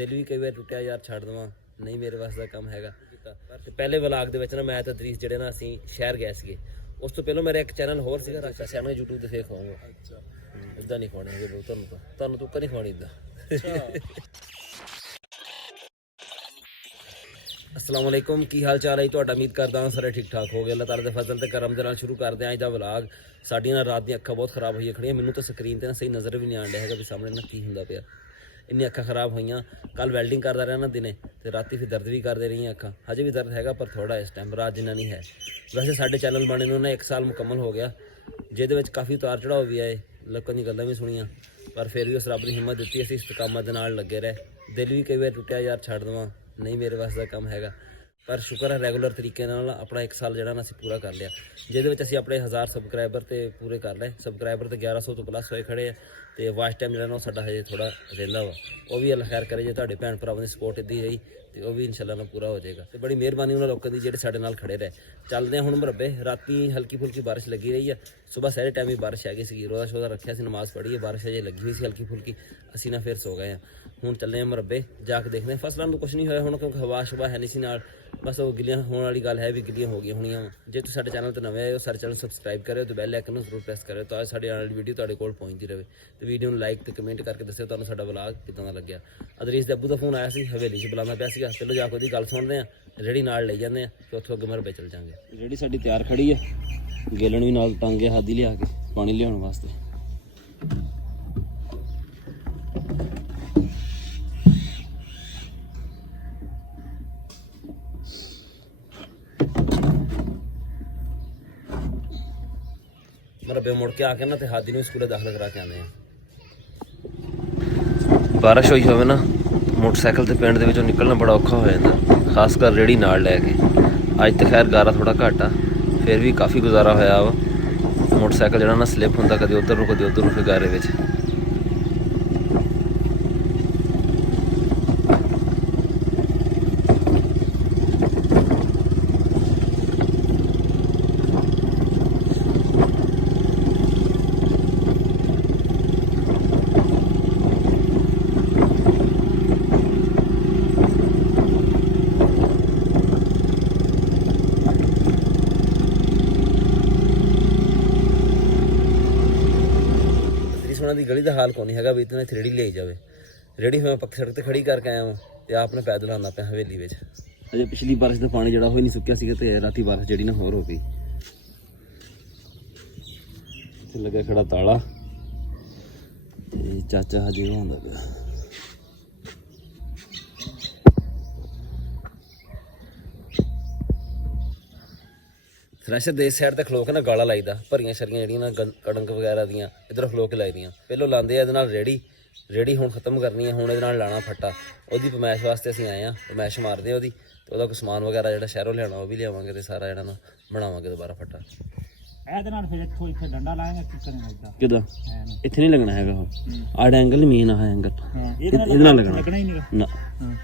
ਦਿਲ ਵੀ ਕਈ ਵਾਰ ਟੁੱਟਿਆ ਯਾਰ ਛੱਡ ਦੇਵਾਂ, ਨਹੀਂ ਮੇਰੇ ਵਾਸ ਦਾ ਕੰਮ ਹੈਗਾ। ਤੇ ਪਹਿਲੇ ਵਲਾਗ ਦੇ ਵਿੱਚ ਨਾ ਮੈਂ ਤੇ ਦਰੀਸ ਜਿਹੜੇ ਨਾ ਅਸੀਂ ਸ਼ਹਿਰ ਗਏ ਸੀਗੇ। ਉਸ ਤੋਂ ਪਹਿਲਾਂ ਮੇਰਾ ਇੱਕ ਚੈਨਲ ਹੋਰ ਸੀਗਾ ਰਾਸ਼ਾ ਸਿਆਣਾ YouTube ਤੇ ਫੇਰ ਖਵਾਉਂਗਾ। ਅੱਛਾ, ਇੱਦਾਂ ਨਹੀਂ ਖਵਾਉਣੇ ਹੈਗੇ ਤੁਹਾਨੂੰ ਤੁੱਕਾ ਨਹੀਂ ਖਵਾਉਣੀ ਇੱਦਾਂ। अस्सलाम वालेकुम, की हाल चाल है ਤੁਹਾਡਾ? उम्मीद करता ਹਾਂ ਸਾਰੇ ठीक ठाक हो गए। अल्लाह ताला ਦੇ फजल ਤੇ करम ਦੇ ਨਾਲ ਸ਼ੁਰੂ ਕਰਦੇ ਹਾਂ ਅੱਜ ਦਾ ਵਲਾਗ। ਸਾਡੀਆਂ ਨਾ ਰਾਤ ਦੀਆਂ ਅੱਖਾਂ ਬਹੁਤ ਖਰਾਬ ਹੋਈਆਂ ਖੜੀਆਂ, ਮੈਨੂੰ ਤਾਂ ਸਕਰੀਨ ਤੇ ਨਾ ਸਹੀ ਨਜ਼ਰ ਵੀ ਨਹੀਂ ਆਣ ਰਿਹਾ ਹੈਗਾ ਵੀ ਸਾਹਮਣੇ ਨਾ ਕੀ ਹੁੰਦਾ ਪਿਆ। ਇੰਨੀ ਅੱਖਾਂ ਖਰਾਬ ਹੋਈਆਂ। ਕੱਲ ਵੈਲਡਿੰਗ ਕਰਦਾ ਰਿਹਾ ਨਾ ਦਿਨੇ ਤੇ ਰਾਤੀ ਫਿਰ ਦਰਦ ਵੀ ਕਰਦੇ ਰਹੀਆਂ ਅੱਖਾਂ। ਹਜੇ ਵੀ ਦਰਦ ਹੈਗਾ ਪਰ ਥੋੜਾ ਇਸ ਟਾਈਮ ਰਾਤ ਜਿੰਨਾ ਨਹੀਂ ਹੈ। ਵੈਸੇ ਸਾਡੇ ਚੈਨਲ ਬਣੇ ਨੂੰ ਨਾ 1 ਸਾਲ ਮੁਕੰਮਲ ਹੋ ਗਿਆ, ਜਿਹਦੇ ਵਿੱਚ ਕਾਫੀ ਉਤਾਰ ਚੜਾਅ ਵੀ ਆਏ, ਲੋਕਾਂ ਦੀਆਂ ਗੱਲਾਂ ਵੀ ਸੁਣੀਆਂ, ਪਰ ਫਿਰ ਵੀ ਉਸ ਰੱਬ ਦੀ ਹਿੰਮਤ ਦਿੱਤੀ, ਅਸੀਂ ਇਸਤਕਾਮਤ ਦੇ ਨਾਲ ਲੱਗੇ ਰਹੇ। ਦਿਲ ਵੀ ਕਈ ਵਾਰ ਟੁੱਟਿਆ ਯਾਰ ਛੱਡ ਦੇਵਾਂ, ਨਹੀਂ ਮੇਰੇ ਵਾਸ ਦਾ ਕੰਮ ਹੈਗਾ। ਪਰ ਸ਼ੁਕਰ ਹੈ ਰੈਗੂਲਰ ਤਰੀਕੇ ਨਾਲ ਆਪਣਾ 1 ਸਾਲ ਜਿਹੜਾ ਨਾ ਅਸੀਂ ਪੂਰਾ ਕਰ ਲਿਆ, ਜਿਹਦੇ ਵਿੱਚ ਅਸੀਂ ਆਪਣੇ 1000 ਸਬਸਕ੍ਰਾਈਬਰ ਤੇ ਪੂਰੇ ਕਰ ਲਏ। ਸਬਸਕ੍ਰਾਈਬਰ ਤੇ 1100 ਤੋਂ ਪਲੱਸ ਹੋਏ ਖੜੇ ਆ ਤੇ ਵਾਚ ਟਾਈਮ ਜਿਹੜਾ ਨਾ ਉਹ ਸਾਡਾ ਹਜੇ ਥੋੜਾ ਰਹਿੰਦਾ ਵਾ। ਉਹ ਵੀ ਅੱਲਾਹ ਖੈਰ ਕਰੇ, ਜੇ ਤੁਹਾਡੇ ਭੈਣ ਭਰਾਵਾਂ ਦੀ ਸਪੋਰਟ ਇੱਦੀ ਰਹੀ ਤੇ ਉਹ ਵੀ ਇਨਸ਼ਾਅੱਲਾ ਨਾਲ ਪੂਰਾ ਹੋ ਜਾਏਗਾ। ਤੇ ਬੜੀ ਮਿਹਰਬਾਨੀ ਉਹਨਾਂ ਲੋਕਾਂ ਦੀ ਜਿਹੜੇ ਸਾਡੇ ਨਾਲ ਖੜੇ ਰਹੇ। ਚੱਲਦੇ ਹਾਂ ਹੁਣ ਮਰੱਬੇ। ਰਾਤੀ ਹਲਕੀ ਫੁਲਕੀ ਬਾਰਿਸ਼ ਲੱਗੀ ਰਹੀ ਆ, ਸਵੇਰ ਸਾਰੇ ਟਾਈਮ ਹੀ ਬਾਰਿਸ਼ ਹੈਗੀ ਸੀਗੀ। ਰੋਜ਼ਾ ਸ਼ੋਜ਼ਾ ਰੱਖਿਆ ਸੀ, ਨਮਾਜ਼ ਪੜ੍ਹੀ ਹੈ, ਬਾਰਿਸ਼ ਅਜੇ ਲੱਗੀ ਹੋਈ ਸੀ ਹਲਕੀ ਫੁਲਕੀ, ਅਸੀਂ ਨਾ ਫਿਰ ਸੋ ਗਏ ਹਾਂ। ਹੁਣ ਚੱਲੇ ਹਾਂ ਮਰੱਬੇ, ਜਾ ਕੇ ਦੇਖਦੇ ਹਾਂ। ਫਸਲਾਂ ਨੂੰ ਕੁਛ ਨਹੀਂ ਹੋਇਆ ਹੁਣ ਕਿਉਂਕਿ ਹਵਾ ਸ਼ਵਾ ਹੈ ਨਹੀਂ ਸੀ ਨਾਲ, ਬਸ ਉਹ ਗਿੱਲੀਆਂ ਹੋਣ ਵਾਲੀ ਗੱਲ ਹੈ ਵੀ ਗਿੱਲੀਆਂ ਹੋ ਗਈਆਂ ਹੋਣੀਆਂ। ਜੇ ਤੁਸੀਂ ਸਾਡੇ ਚੈਨਲ ਤੇ ਨਵੇਂ ਆਏ ਹੋ, ਸਾਡੇ ਚੈਨਲ ਸਬਸਕ੍ਰਾਈਬ ਕਰਿਓ ਤੇ ਬੈਲ ਆਈਕਨ ਨੂੰ ਜ਼ਰੂਰ ਪ੍ਰੈਸ ਕਰਿਓ ਤਾਂ ਸਾਡੀ ਆਉਣ ਵਾਲੀ ਵੀਡੀਓ ਤੁਹਾਡੇ ਕੋਲ ਪਹੁੰਚਦੀ ਰਹੇ। ਤੇ ਵੀਡੀਓ ਨੂੰ ਲਾਈਕ ਤੇ ਕਮੈਂਟ ਕਰਕੇ ਦੱਸਿਓ ਤੁਹਾਨੂੰ ਸਾਡਾ ਵਲਾਗ ਕਿੱਦਾਂ ਦਾ ਲੱਗਿਆ। ਅਦਰੀਸ ਦੇ ਅੱਬੂ ਦਾ ਫੋਨ ਆਇਆ ਸੀ, ਹਵੇਲੀ 'ਚ ਬੁਲਾਉਂਦਾ ਪਿਆ ਸੀਗਾ। ਚਲੋ ਜਾ ਕੇ ਉਹਦੀ ਗੱਲ ਸੁਣਦੇ ਹਾਂ, ਰੇੜੀ ਨਾਲ ਲਈ ਜਾਂਦੇ ਹਾਂ ਤੇ ਉੱਥੋਂ ਅੱਗੇ ਮਰੱਬੇ ਚੱਲ ਜਾਂਗੇ। ਰੇੜੀ ਸਾਡੀ ਤਿਆਰ ਖੜੀ ਹੈ, ਗੇਲਣ ਵੀ ਨਾਲ ਟੰਗ ਗਿਆ ਹਾਦੀ ਲਿਆ ਕੇ ਪਾਣੀ ਲਿਆਉਣ ਵਾਸਤੇ। ਮਰੱਬੇ ਮੁੜ ਕੇ ਆ ਕੇ ਨਾ ਤੇ ਹਾਦੀ ਨੂੰ ਸਕੂਲੇ ਦਾਖਲ ਕਰਾ ਕੇ ਆਉਂਦੇ ਆ। ਬਾਰਿਸ਼ ਹੋਈ ਹੋਵੇ ਨਾ ਮੋਟਰਸਾਈਕਲ ਤੇ ਪਿੰਡ ਦੇ ਵਿੱਚੋਂ ਨਿਕਲਣਾ ਬੜਾ ਔਖਾ ਹੋ ਜਾਂਦਾ, ਖਾਸ ਕਰ ਰੇੜੀ ਨਾਲ ਲੈ ਕੇ। ਅੱਜ ਤੇ ਖੈਰ ਗਾਰਾ ਥੋੜਾ ਘੱਟ ਆ, ਫਿਰ ਵੀ ਕਾਫੀ ਗੁਜ਼ਾਰਾ ਹੋਇਆ ਵਾ। ਮੋਟਰਸਾਈਕਲ ਜਿਹੜਾ ਨਾ ਸਲਿੱਪ ਹੁੰਦਾ ਕਦੇ ਉੱਧਰ ਨੂੰ ਕਦੇ ਉੱਧਰ ਨੂੰ, ਫਿਰ ਗਾਰੇ ਵਿੱਚ। ਉਹਨਾਂ ਦੀ ਗਲੀ ਦਾ ਹਾਲ ਕੋਈ ਨਹੀਂ ਹੈਗਾ ਵੀ ਇਤਨਾ ਰੇੜੀ ਲਈ ਜਾਵੇ। ਰੇੜੀ ਮੈਂ ਪੱਕੀ ਸੜਕ ਤੇ ਖੜੀ ਕਰਕੇ ਆਇਆ ਵਾਂ ਤੇ ਆਪ ਨੇ ਪੈਦਲ ਆਉਂਦਾ ਪਿਆ ਹਵੇਲੀ ਵਿੱਚ। ਅਜੇ ਪਿਛਲੀ ਬਾਰਿਸ਼ ਦਾ ਪਾਣੀ ਜਿਹੜਾ ਹੋਈ ਨਹੀਂ ਸੁੱਕਿਆ ਸੀਗਾ ਤੇ ਰਾਤੀ ਬਾਰਿਸ਼ ਜਿਹੜੀ ਨਾ ਹੋਰ ਹੋ ਗਈ। ਇੱਥੇ ਲੱਗਾ ਖੜਾ ਤਾਲਾ ਤੇ ਚਾਚਾ ਹਜੇ ਹੁੰਦਾ ਪਿਆ। ਥ੍ਰੈਸ਼ਰ ਦੇ ਸਾਈਡ ਤੇ ਖਲੋ ਕੇ ਨਾ ਗਾਲਾਂ ਲਾਈਦਾ, ਭਰੀਆਂ ਸ਼ਰੀਆਂ ਜਿਹੜੀਆਂ ਨਾ ਕਣਕ ਵਗੈਰਾ ਦੀਆਂ ਇੱਧਰ ਖਲੋ ਕੇ ਲਾਈਦੀਆਂ। ਪਹਿਲੋਂ ਲਾਉਂਦੇ ਆ ਇਹਦੇ ਨਾਲ ਰੇੜੀ ਹੁਣ ਖਤਮ ਕਰਨੀ ਹੈ, ਹੁਣ ਇਹਦੇ ਨਾਲ ਲਾਣਾ ਫੱਟਾ। ਉਹਦੀ ਪਮੈਸ਼ ਵਾਸਤੇ ਅਸੀਂ ਆਏ ਹਾਂ, ਪਮੈਸ਼ ਮਾਰਦੇ ਉਹਦੀ ਤੇ ਉਹਦਾ ਕੋਈ ਸਮਾਨ ਵਗੈਰਾ ਜਿਹੜਾ ਸ਼ਹਿਰੋਂ ਲਿਆਉਣਾ ਉਹ ਵੀ ਲਿਆਵਾਂਗੇ ਤੇ ਸਾਰਾ ਜਿਹੜਾ ਨਾ ਬਣਾਵਾਂਗੇ ਦੁਬਾਰਾ ਫੱਟਾ। ਇਹਦੇ ਨਾਲ ਫਿਰ ਇੱਥੇ ਡੰਡਾ ਲਾਏਗਾ ਕਿੱਦਾਂ? ਇੱਥੇ ਨਹੀਂ ਲੱਗਣਾ ਹੈਗਾ ਉਹ ਆੜ ਐਂਗਲ ਮੇਨ ਆ ਐਂਗਲ ਇਹਦੇ ਨਾਲ ਲੱਗਣਾ ਹੀ ਨਹੀਂ ਨਾ,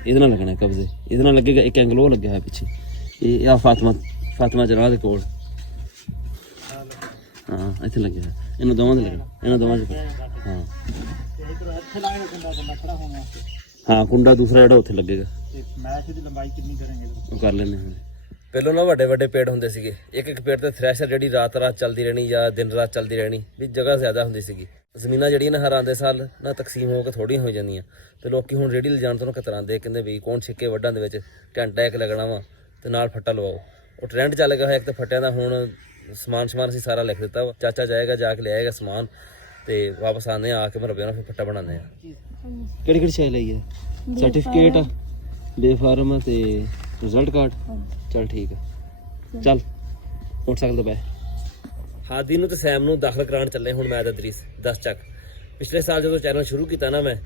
ਇਹਦੇ ਨਾਲ ਲੱਗਣਾ ਕਬਜ਼ੇ। ਇਹਦੇ ਨਾਲ ਲੱਗੇਗਾ ਇੱਕ ਐਂਗਲ ਉਹ ਲੱਗਿਆ ਹੋਇਆ ਪਿੱਛੇ, ਇਹ ਆ ਫਾਤਮਾ ਜਰਾ ਦੇ ਕੋਲ। ਹਾਂ ਇੱਥੇ ਲੱਗਿਆ, ਇਹਨੂੰ ਦੋਵਾਂ ਦੇ ਲੱਗਣਾ, ਇਹਨਾਂ ਦੋਵਾਂ 'ਚ। ਹਾਂ ਕੁੰਡਾ ਦੂਸਰਾ ਜਿਹੜਾ ਉੱਥੇ ਲੱਗੇਗਾ। ਉਹ ਕਰ ਲੈਂਦੇ ਹਾਂ। ਪਹਿਲੋਂ ਨਾ ਵੱਡੇ ਵੱਡੇ ਪੇੜ ਹੁੰਦੇ ਸੀਗੇ, ਇੱਕ ਪੇੜ ਤੇ ਥ੍ਰੈਸ਼ਰ ਜਿਹੜੀ ਰਾਤ ਚੱਲਦੀ ਰਹਿਣੀ ਜਾਂ ਦਿਨ ਰਾਤ ਚੱਲਦੀ ਰਹਿਣੀ, ਵੀ ਜਗ੍ਹਾ ਜ਼ਿਆਦਾ ਹੁੰਦੀ ਸੀਗੀ। ਜ਼ਮੀਨਾਂ ਜਿਹੜੀਆਂ ਨਾ ਹਰ ਆਉਂਦੇ ਸਾਲ ਨਾ ਤਕਸੀਮ ਹੋ ਕੇ ਥੋੜ੍ਹੀਆਂ ਹੋ ਜਾਂਦੀਆਂ ਤੇ ਲੋਕੀ ਹੁਣ ਰੇੜੀ ਲਿਜਾਣ ਤੋਂ ਕਤਰਾਉਂਦੇ, ਕਹਿੰਦੇ ਵੀ ਕੌਣ ਛਿੱਕੇ ਵੱਢਾਂ ਦੇ ਵਿੱਚ ਘੰਟਾ ਇੱਕ ਲੱਗਣਾ ਵਾ ਤੇ ਨਾਲ ਫੱਟਾ ਲਵਾਓ। ਉਹ ਟਰੈਂਡ ਚੱਲ ਗਿਆ ਹੋਇਆ ਇੱਕ ਤਾਂ ਫੱਟਿਆਂ ਦਾ। ਹੁਣ ਸਮਾਨ ਅਸੀਂ ਸਾਰਾ ਲਿਖ ਦਿੱਤਾ ਵਾ, ਚਾਚਾ ਜਾਏਗਾ ਜਾ ਕੇ ਲਿਆਏਗਾ ਸਮਾਨ ਤੇ ਵਾਪਸ ਆਉਂਦੇ ਆ ਕੇ ਮਰੱਬੇ ਨਾਲ ਫਿਰ ਫੱਟਾ ਬਣਾਉਂਦੇ ਆ। ਕਿਹੜੀ ਸ਼ੈ ਲਈ ਹੈ? ਸਰਟੀਫਿਕੇਟ, ਬੇਫਾਰਮ ਤੇ ਰਿਜ਼ਲਟ ਕਾਰਡ। ਚੱਲ ਠੀਕ ਆ, ਚੱਲ ਮੋਟਰਸਾਈਕਲ ਤੋਂ ਬੈ। ਹਾਦੀ ਨੂੰ ਤੇ ਸੈਮ ਨੂੰ ਦਾਖਲ ਕਰਾਉਣ ਚੱਲੇ ਹੁਣ ਮੈਂ ਤੇ ਅਦਰੀਸ 10 ਚੱਕ। ਪਿਛਲੇ ਸਾਲ ਜਦੋਂ ਚੈਨਲ ਸ਼ੁਰੂ ਕੀਤਾ ਨਾ ਮੈਂ,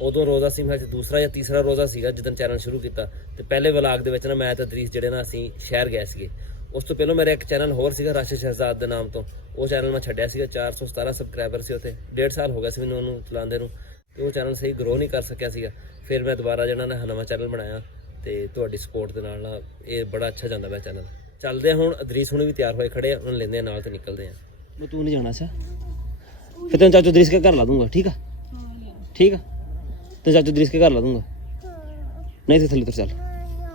ਉਦੋਂ ਰੋਜ਼ਾ ਸੀ ਮੇਰੇ ਦੂਸਰਾ ਜਾਂ ਤੀਸਰਾ ਰੋਜ਼ਾ ਸੀਗਾ ਜਦੋਂ ਚੈਨਲ ਸ਼ੁਰੂ ਕੀਤਾ। ਤੇ ਪਹਿਲੇ ਵਲਾਗ ਦੇ ਵਿੱਚ ਨਾ ਮੈਂ ਤੇ ਅਦਰੀਸ ਜਿਹੜੇ ਨਾ ਅਸੀਂ ਸ਼ਹਿਰ ਗਏ ਸੀਗੇ। ਉਸ ਤੋਂ ਪਹਿਲਾਂ ਮੇਰਾ ਇੱਕ ਚੈਨਲ ਹੋਰ ਸੀਗਾ ਰਾਸ਼ਦ ਸ਼ਹਿਜ਼ਾਦ ਦੇ ਨਾਮ ਤੋਂ, ਉਹ ਚੈਨਲ ਮੈਂ ਛੱਡਿਆ ਸੀਗਾ। 417 ਸਬਸਕ੍ਰਾਈਬਰ ਸੀ ਉੱਥੇ, 1.5 ਸਾਲ ਹੋ ਗਿਆ ਸੀ ਮੈਨੂੰ ਉਹਨੂੰ ਚਲਾਉਂਦੇ ਨੂੰ ਤੇ ਉਹ ਚੈਨਲ ਸਹੀ ਗਰੋ ਨਹੀਂ ਕਰ ਸਕਿਆ ਸੀਗਾ। ਫਿਰ ਮੈਂ ਦੁਬਾਰਾ ਜਿਹੜਾ ਨਾ ਨਵਾਂ ਚੈਨਲ ਬਣਾਇਆ ਤੇ ਤੁਹਾਡੀ ਸਪੋਰਟ ਦੇ ਨਾਲ ਨਾ ਇਹ ਬੜਾ ਅੱਛਾ ਜਾਂਦਾ ਪਿਆ ਚੈਨਲ। ਚੱਲਦੇ ਹੁਣ, ਅਦਰੀਸ ਹੁਣ ਵੀ ਤਿਆਰ ਹੋਏ ਖੜੇ ਆ, ਉਹਨਾਂ ਲੈਂਦੇ ਆ ਨਾਲ ਤੇ ਨਿਕਲਦੇ ਆ। ਤੂੰ ਨਹੀਂ ਜਾਣਾ ਅੱਛਾ? ਫਿਰ ਤੈਨੂੰ ਚਾਚੂ ਅਦਰੀਸ ਕੇ ਘਰ ਲਾ ਦੂੰਗਾ, ਠੀਕ ਆ? ਠੀਕ ਆ ਤੇ ਚਾਚੂ ਅਦਰੀਸ ਕੇ ਘਰ ਲਾ ਦੂੰਗਾ। ਨਹੀਂ ਤੇ ਥੱਲੇ ਤੋਂ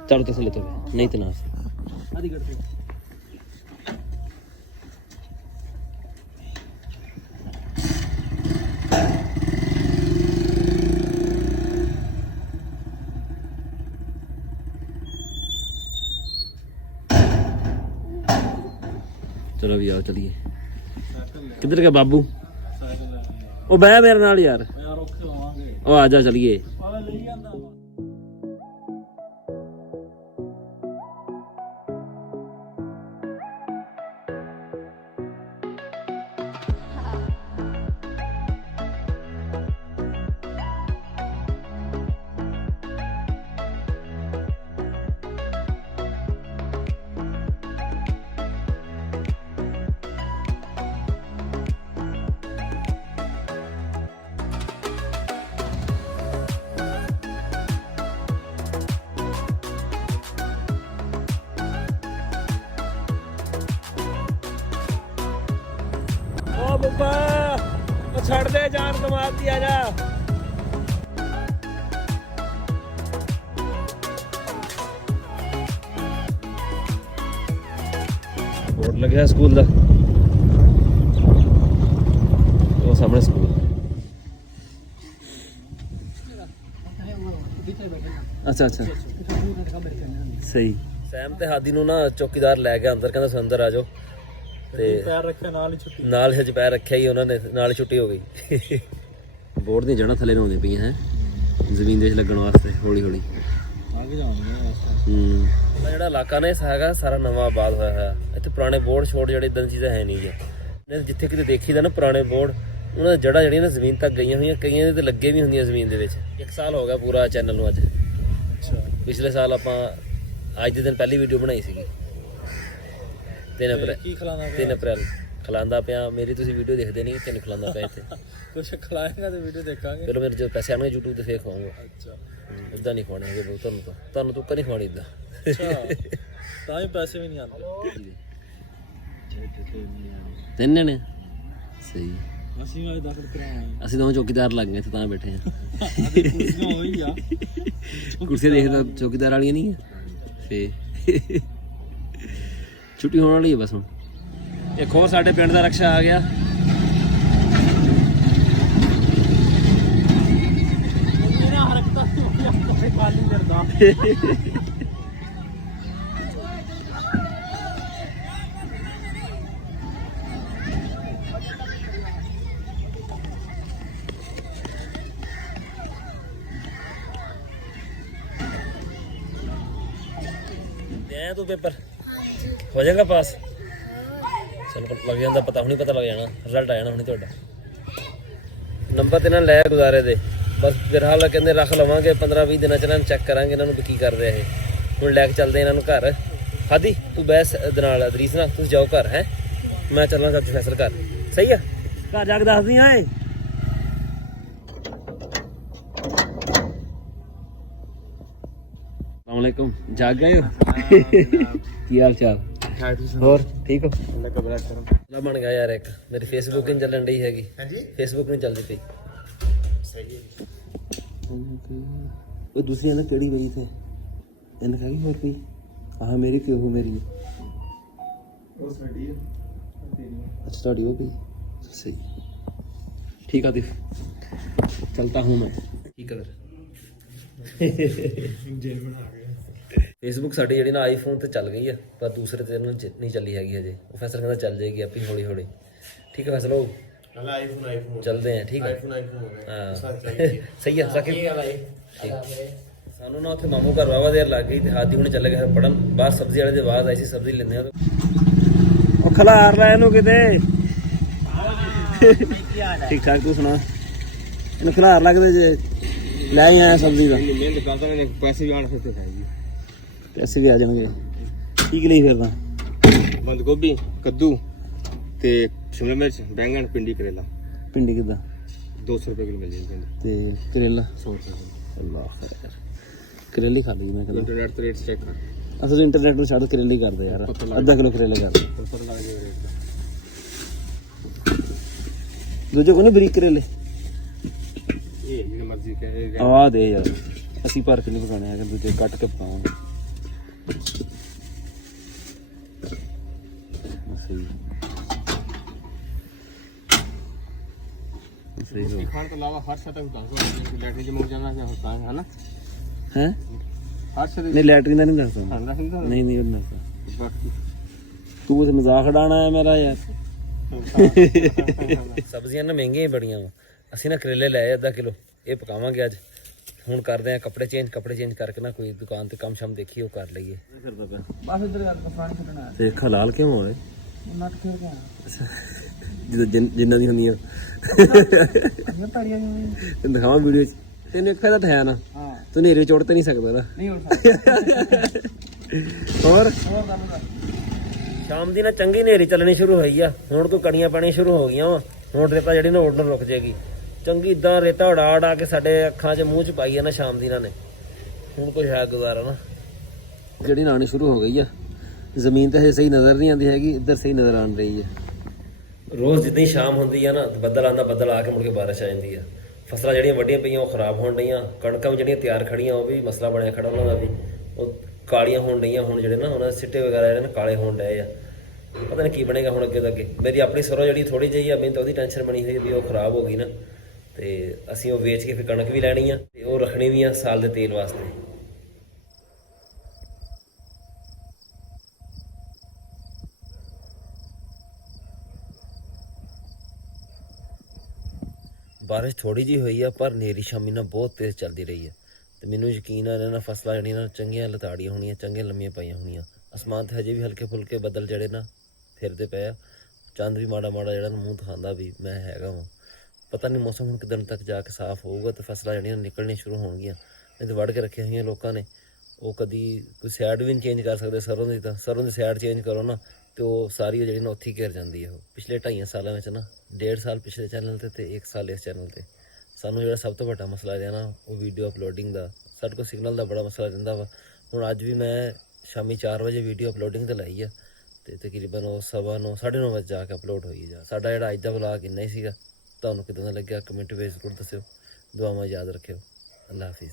ਚੱਲ ਤੇ ਥੱਲੇ ਤੋਂ ਨਹੀਂ ਤੇ ਨਾ ਆਦੀ ਗੱਡ चलो भी आओ चलिए किधर गया बाबू ओ बह मेरे नाल यार ओ आजा चलिए ਬੱਬਾ ਉਹ ਛੱਡ ਦੇ ਜਾਨ ਕਮਾਤੀ ਆ ਜਾ ਬੋਰਡ ਲੱਗਿਆ ਸਕੂਲ ਦਾ ਉਹ ਸਾਹਮਣੇ ਸਕੂਲ ਅੱਛਾ ਸਹੀ ਸੈਮ ਤੇ ਹਾਦੀ ਨੂੰ ਨਾ ਚੌਕੀਦਾਰ ਲੈ ਗਿਆ ਅੰਦਰ ਕਹਿੰਦਾ ਅੰਦਰ ਆ ਜਾਓ ਤੇ ਪੈਰ ਰੱਖਿਆ ਨਾਲ ਹੀ ਪੈਰ ਰੱਖਿਆ ਹੀ ਉਹਨਾਂ ਨੇ ਨਾਲ ਛੁੱਟੀ ਹੋ ਗਈ ਬੋਰਡ ਦੀਆਂ ਜੜ੍ਹਾਂ ਥੱਲੇ ਨੂੰ ਆਉਂਦੀਆਂ ਪਈਆਂ ਹੈ ਜ਼ਮੀਨ ਦੇ ਵਿੱਚ ਲੱਗਣ ਵਾਸਤੇ ਹੌਲੀ ਹੌਲੀ ਆਗੇ ਜਾਉਂਦੀਆਂ ਜਿਹੜਾ ਇਲਾਕਾ ਨੇ ਹੈਗਾ ਸਾਰਾ ਨਵਾਂ ਆਬਾਦ ਹੋਇਆ ਹੋਇਆ ਇੱਥੇ ਪੁਰਾਣੇ ਬੋਰਡ ਛੋੜ ਜਿਹੜੇ ਇਦਾਂ ਚੀਜ਼ਾਂ ਹੈ ਨਹੀਂ ਜੀ ਜਿੱਥੇ ਕਿਤੇ ਦੇਖੀਦਾ ਨਾ ਪੁਰਾਣੇ ਬੋਰਡ ਉਹਨਾਂ ਦੀ ਜੜ੍ਹਾਂ ਜਿਹੜੀਆਂ ਨਾ ਜ਼ਮੀਨ ਤੱਕ ਗਈਆਂ ਹੋਈਆਂ ਕਈਆਂ ਦੇ ਤੇ ਲੱਗੇ ਵੀ ਹੁੰਦੀਆਂ ਜ਼ਮੀਨ ਦੇ ਵਿੱਚ 1 ਸਾਲ ਹੋ ਗਿਆ ਪੂਰਾ ਚੈਨਲ ਨੂੰ ਅੱਜ ਪਿਛਲੇ ਸਾਲ ਆਪਾਂ ਅੱਜ ਦੇ ਦਿਨ ਪਹਿਲੀ ਵੀਡੀਓ ਬਣਾਈ ਸੀਗੀ 3 ਅਪ੍ਰੈਲ ਖਿਲਾਉਂਦਾ ਪਿਆ ਮੇਰੀ ਤੁਸੀਂ ਵੀਡੀਓ ਦੇਖਦੇ ਨਹੀਂ ਤੈਨੂੰ ਖਿਲਾਉਂਦਾ ਪਿਆ ਇੱਥੇ ਕੁਛ ਖਿਲਾਏਗਾ ਤੇ ਵੀਡੀਓ ਦੇਖਾਂਗੇ ਫਿਰ ਮੇਰੇ ਜੋ ਪੈਸੇ ਆਉਣਗੇ YouTube ਤੇ ਫੇਰ ਖਵਾਉਂਗਾ ਅੱਛਾ ਇੱਦਾਂ ਨਹੀਂ ਖਵਾਉਣੇ ਹੈਗੇ ਤੁਹਾਨੂੰ ਤੁੱਕਾ ਨਹੀਂ ਖਵਾਉਣੀ ਇੱਦਾਂ ਤਾਂ ਹੀ ਪੈਸੇ ਵੀ ਨਹੀਂ ਆਉਂਦੇ 3 ਨੇ ਸਹੀ ਅਸੀਂ ਦੋਵੇਂ ਚੌਕੀਦਾਰ ਲੱਗ ਗਏ ਇੱਥੇ ਤਾਂ ਬੈਠੇ ਆ ਕੁਰਸੀਆਂ ਦੇਖਦਾ ਚੌਕੀਦਾਰ ਵਾਲੀਆਂ ਨਹੀਂ ਹੈ ਫੇ ਛੁੱਟੀ ਹੋਣ ਵਾਲੀ ਹੈ ਬਸ ਹੁਣ ਇੱਕ ਹੋਰ ਸਾਡੇ ਪਿੰਡ ਦਾ ਰਕਸ਼ਾ ਆ ਗਿਆ ਦੇ ਤੂੰ ਪੇਪਰ ਹੋ ਜਾਏਗਾ ਪਾਸ ਚਲੋ ਲੱਗ ਜਾਂਦਾ ਪਤਾ ਹੁਣੀ ਪਤਾ ਲੱਗ ਜਾਣਾ ਰਿਜ਼ਲਟ ਆ ਜਾਣਾ ਹੁਣੀ ਤੁਹਾਡਾ ਨੰਬਰ ਤੇ ਨਾ ਲੈ ਗੁਜ਼ਾਰੇ ਦੇ ਬਸ ਫਿਲਹਾਲ ਕਹਿੰਦੇ ਰੱਖ ਲਵਾਂਗੇ 15-20 ਦਿਨਾਂ ਚ ਇਹਨਾਂ ਨੂੰ ਚੈੱਕ ਕਰਾਂਗੇ ਇਹਨਾਂ ਨੂੰ ਕੀ ਕਰਦੇ ਆ ਇਹ ਹੁਣ ਲੈ ਕੇ ਚੱਲਦੇ ਇਹਨਾਂ ਨੂੰ ਘਰ ਹਾਦੀ ਤੂੰ ਬੈਸ ਦੇ ਨਾਲ ਅਦਰੀਸ ਨਾਲ ਤੁਸੀਂ ਜਾਓ ਘਰ ਹੈ ਮੈਂ ਚੱਲਾਂ ਸਬਜ਼ੀ ਫੈਸਲ ਘਰ ਸਹੀ ਆ ਘਰ ਜਾ ਕੇ ਦੱਸਦੀ ਆ अस्सलामुअलैकुम जाग गए हो की हाल चाल ਹੋਰ ਠੀਕ ਹੋ ਲਾ ਬਣ ਗਿਆ ਯਾਰ ਇੱਕ ਮੇਰੀ ਫੇਸਬੁੱਕ ਨਹੀਂ ਚੱਲਣ ਡਈ ਹੈਗੀ ਹਾਂਜੀ ਫੇਸਬੁੱਕ ਨਹੀਂ ਚੱਲਦੀ ਪਈ ਸਹੀ ਹੈ ਉਹ ਦੂਸਰੀ ਨਾ ਕਿਹੜੀ ਪਈ ਤੇ ਇਹਨਾਂ ਕਹੀ ਹੋਰ ਪਈ ਆਹ ਮੇਰੀ ਕਿਉਂ ਹੋ ਮੇਰੀ ਉਹ ਸਾਡੀ ਹੈ अच्छा ਤੁਹਾਡੀ ਹੋ ਗਈ सही ठीक आदिफ चलता हूँ मैं की कलर फेसबुक साड़ी जी ना आईफोन तो चल गई है पर दूसरे ते नहीं चली हैगी अजे वो फैसल कहता चल जाएगी अपनी हौली हौली ठीक है फैसल चलते हैं ठीक है हाँ सही है सानू ना उत्थे मामू घर वावा देर लग गई तो हाथी हुणे चले गए पढ़न बाद सब्जी वाले की आवाज़ आई सी सब्जी लेंदे ओ खलार ला इहनू किते ठीक ठाक तू सुना इन्हें खिलार लगते जे ले आया सब्जी का पैसे भी आने पैसे भी आ जाएंगे ठीक ਲਈ फिर बंद गोभी कद्दू ते शिमला मिर्च बैंगन भिंडी करेला भिंडी किदा 200 रुपए किलो मिल जाएगी ते करेला 100 रुपए अल्लाह खैर करेले खा ली मैं इंटरनेट पे रेट चेक कर असल इंटरनेट ਨੂੰ ਛੱਡ करेले कर दे यार आधा किलो करेले कर दे पता लग जाएगा रेट दूजे को नहीं बरीक करेले ये जिन्हें मर्जी कहे आवाज दे यार ਅਸੀਂ ਭਰ ਕੇ ਨਹੀਂ ਪਕਾਉਣੇ ਹੈਗੇ, ਦੂਜੇ ਕੱਟ ਕੇ ਪਕਾਵਾਂਗੇ। ਸਹੀ ਰੋਟੀ ਖਾਣ ਤੋਂ ਇਲਾਵਾ ਹਰ ਸ਼ਤਾ ਦੱਸੋ ਲੈਟਰੀ ਜਮਾ ਜਾਣਾ ਜਾਂ ਹੁੰਦਾ ਹੈ ਨਾ ਹੈ ਹਰ ਸ਼ਤਾ ਨਹੀਂ ਲੈਟਰਿਨ ਦਾ ਨਹੀਂ ਦੱਸਦਾ। ਨਹੀਂ ਨਹੀਂ ਉਹ ਨਾ ਬਾਕੀ ਤੂੰ ਤੇ ਮਜ਼ਾਕ ਉਡਾਣਾ ਹੈ ਮੇਰਾ ਯਾਰ। ਸਬਜ਼ੀਆਂ ਨਾ ਮਹਿੰਗੀਆਂ ਹੀ ਬੜੀਆਂ ਵਾ। ਅਸੀਂ ਨਾ ਕਰੇਲੇ ਲਏ ਅੱਧਾ ਕਿਲੋ, ਇਹ ਪਕਾਵਾਂਗੇ ਅੱਜ। ਹੁਣ ਕਰਦੇ ਆ ਕੱਪੜੇ ਚੇਂਜ ਕਰਕੇ ਨਾ ਕੋਈ ਦੁਕਾਨ ਤੇ ਕੰਮ ਸ਼ਮ ਦੇਖੀ ਉਹ ਕਰ ਲਈਏ। ਕਰਦਾ ਪਿਆ ਬਸ ਇੱਧਰ ਯਾਰ ਪਾਣੀ ਛੱਡਣਾ ਤੇ ਅੱਖਾਂ ਲਾਲ ਕਿਉਂ ਹੋਏ? ਨੱਟ ਖੇਡ ਕੇ ਆਇਆ ਜਦੋਂ ਜਿੰਨਾਂ ਦੀ ਹੁੰਦੀਆਂ ਮੈਂ ਪੜੀਆਂ ਨਹੀਂ ਦਿਖਾਵਾਂ ਵੀਡੀਓ ਚ। ਤੈਨੂੰ ਇੱਕ ਫਾਇਦਾ ਤਾਂ ਹੈ ਨਾ, ਹਾਂ ਤੂੰ ਨੇਰੇ ਚੋੜ ਤੇ ਨਹੀਂ ਸਕਦਾ ਨਾ। ਨਹੀਂ ਹੋ ਸਕਦਾ। ਹੋਰ ਗੱਲ ਸ਼ਾਮ ਦੀ ਨਾ ਚੰਗੀ ਨੇਰੀ ਚੱਲਣੀ ਸ਼ੁਰੂ ਹੋਈ ਆ। ਹੁਣ ਕੋਈ ਕਣੀਆਂ ਪਾਣੀਆਂ ਸ਼ੁਰੂ ਹੋ ਗਈਆਂ ਵਾ। ਹੁਣ ਰੇਤਾ ਜਿਹੜੀ ਨਾ ਉੜਨ ਰੁਕ ਜਾਏਗੀ। ਚੰਗੀ ਇਦਾਂ ਰੇਤਾ ਉਡਾ ਕੇ ਸਾਡੇ ਅੱਖਾਂ 'ਚ ਮੂੰਹ 'ਚ ਪਾਈ ਆ ਨਾ ਸ਼ਾਮ ਦੀ ਇਹਨਾਂ ਨੇ। ਹੁਣ ਕੋਈ ਹੈ ਗੁਜ਼ਾਰਾ ਨਾ। ਜਿਹੜੀ ਨਾਣੀ ਸ਼ੁਰੂ ਹੋ ਗਈ ਆ। ਜ਼ਮੀਨ ਤਾਂ ਹਜੇ ਸਹੀ ਨਜ਼ਰ ਨਹੀਂ ਆਉਂਦੀ ਹੈਗੀ, ਇੱਧਰ ਸਹੀ ਨਜ਼ਰ ਆਉਣ ਰਹੀ ਹੈ। ਰੋਜ਼ ਜਿੱਦਾਂ ਸ਼ਾਮ ਹੁੰਦੀ ਆ ਨਾ, ਬੱਦਲ ਆਉਂਦਾ, ਬੱਦਲ ਆ ਕੇ ਮੁੜ ਕੇ ਬਾਰਿਸ਼ ਆ ਜਾਂਦੀ ਆ। ਫਸਲਾਂ ਜਿਹੜੀਆਂ ਵੱਡੀਆਂ ਪਈਆਂ ਉਹ ਖਰਾਬ ਹੋਣ ਡਈਆਂ। ਕਣਕਾਂ ਵੀ ਜਿਹੜੀਆਂ ਤਿਆਰ ਖੜੀਆਂ ਉਹ ਵੀ ਮਸਲਾ ਬਣਿਆ ਖੜਾ ਉਹਨਾਂ ਦਾ ਵੀ। ਉਹ ਕਾਲੀਆਂ ਹੋਣ ਡਈਆਂ ਹੁਣ, ਜਿਹੜੇ ਨਾ ਉਹਨਾਂ ਦੇ ਸਿੱਟੇ ਵਗੈਰਾ ਜਿਹੜੇ ਨਾ ਕਾਲੇ ਹੋਣ ਡਏ ਆ। ਪਤਾ ਨਹੀਂ ਕੀ ਬਣੇਗਾ ਹੁਣ ਅੱਗੇ ਤੋਂ ਅੱਗੇ। ਮੇਰੀ ਆਪਣੀ ਸਰੋਂ ਜਿਹੜੀ ਥੋੜੀ ਜਿਹੀ ਆ, ਮੈਨੂੰ ਤਾਂ ਉਹਦੀ ਟੈਨਸ਼ਨ ਬਣੀ ਹੋਈ ਵੀ ਉਹ ਖਰਾਬ ਹੋ ਗਈ ਨਾ, ਤੇ ਅਸੀਂ ਉਹ ਵੇਚ ਕੇ ਫਿਰ ਕਣਕ ਵੀ ਲੈਣੀ ਆ ਤੇ ਉਹ ਰੱਖਣੀ ਵੀ ਆ ਸਾਲ ਦੇ ਤੇਲ ਵਾਸਤੇ। ਬਾਰਿਸ਼ ਥੋੜੀ ਜਿਹੀ ਹੋਈ ਆ, ਪਰ ਨੇਰੀ ਸ਼ਾਮੀ ਨਾਲ ਬਹੁਤ ਤੇਜ਼ ਚੱਲਦੀ ਰਹੀ ਹੈ। ਤੇ ਮੈਨੂੰ ਯਕੀਨ ਆ ਇਹਨਾਂ ਨਾਲ ਫਸਲਾਂ ਜਿਹੜੀਆਂ ਨਾ ਚੰਗੀਆਂ ਲਤਾੜੀਆਂ ਹੋਣੀਆਂ, ਚੰਗੀਆਂ ਲੰਮੀਆਂ ਪਾਈਆਂ ਹੋਣੀਆਂ। ਅਸਮਾਨ ਤੇ ਹਜੇ ਵੀ ਹਲਕੇ ਫੁਲਕੇ ਬੱਦਲ ਜਿਹੜੇ ਨਾ ਫਿਰਦੇ ਪਏ ਆ। ਚੰਦ ਵੀ ਮਾੜਾ ਮਾੜਾ ਜਿਹੜਾ ਮੂੰਹ ਦਿਖਾਉਂਦਾ ਵੀ ਮੈਂ ਹੈਗਾ ਵਾਂ। ਪਤਾ ਨਹੀਂ ਮੌਸਮ ਹੁਣ ਕਿੱਦਣ ਤੱਕ ਜਾ ਕੇ ਸਾਫ਼ ਹੋਊਗਾ ਤੇ ਫਸਲਾਂ ਜਿਹੜੀਆਂ ਨਿਕਲਣੀਆਂ ਸ਼ੁਰੂ ਹੋਣਗੀਆਂ। ਨਹੀਂ ਤਾਂ ਵੜ ਕੇ ਰੱਖੀਆਂ ਹੋਈਆਂ ਲੋਕਾਂ ਨੇ, ਉਹ ਕਦੀ ਕੋਈ ਸਾਈਡ ਵੀ ਨਹੀਂ ਚੇਂਜ ਕਰ ਸਕਦੇ। ਸਰੋਂ ਦੀ ਤਾਂ ਸਰੋਂ ਦੀ ਸਾਈਡ ਚੇਂਜ ਕਰੋ ਨਾ ਤੇ ਉਹ ਸਾਰੀ ਜਿਹੜੀ ਨਾ ਉੱਥੇ ਹੀ ਘਿਰ ਜਾਂਦੀ ਹੈ। ਉਹ ਪਿਛਲੇ 2.5 ਸਾਲਾਂ ਵਿੱਚ ਨਾ 1.5 ਸਾਲ ਪਿਛਲੇ ਚੈਨਲ ਤੇ 1 ਸਾਲ ਇਸ ਚੈਨਲ ਤੇ ਸਾਨੂੰ ਜਿਹੜਾ ਸਭ ਤੋਂ ਵੱਡਾ ਮਸਲਾ ਰਿਹਾ ਨਾ ਉਹ ਵੀਡੀਓ ਅਪਲੋਡਿੰਗ ਦਾ। ਸਾਡੇ ਕੋਲ ਸਿਗਨਲ ਦਾ ਬੜਾ ਮਸਲਾ ਰਹਿੰਦਾ ਵਾ। ਹੁਣ ਅੱਜ ਵੀ ਮੈਂ ਸ਼ਾਮੀ 4 ਵਜੇ ਵੀਡੀਓ ਅਪਲੋਡਿੰਗ ਤੇ ਲਾਈ ਆ ਤੇ ਤਕਰੀਬਨ ਉਹ 9:15 9:30 ਵਜੇ ਜਾ ਕੇ ਅਪਲੋਡ ਹੋਈ ਜਾ। ਸਾਡਾ ਜਿਹੜਾ ਅੱਜ ਦਾ ਵਲੌਗ ਇੰਨਾ ਹੀ ਸੀਗਾ। ਤੁਹਾਨੂੰ ਕਿਦਾਂ ਦਾ ਲੱਗਿਆ ਕਮੈਂਟ ਵਿੱਚ ਜ਼ਰੂਰ ਦੱਸਿਓ। ਦੁਆਵਾਂ ਯਾਦ ਰੱਖਿਓ। ਅੱਲਾ ਹਾਫਿਜ਼।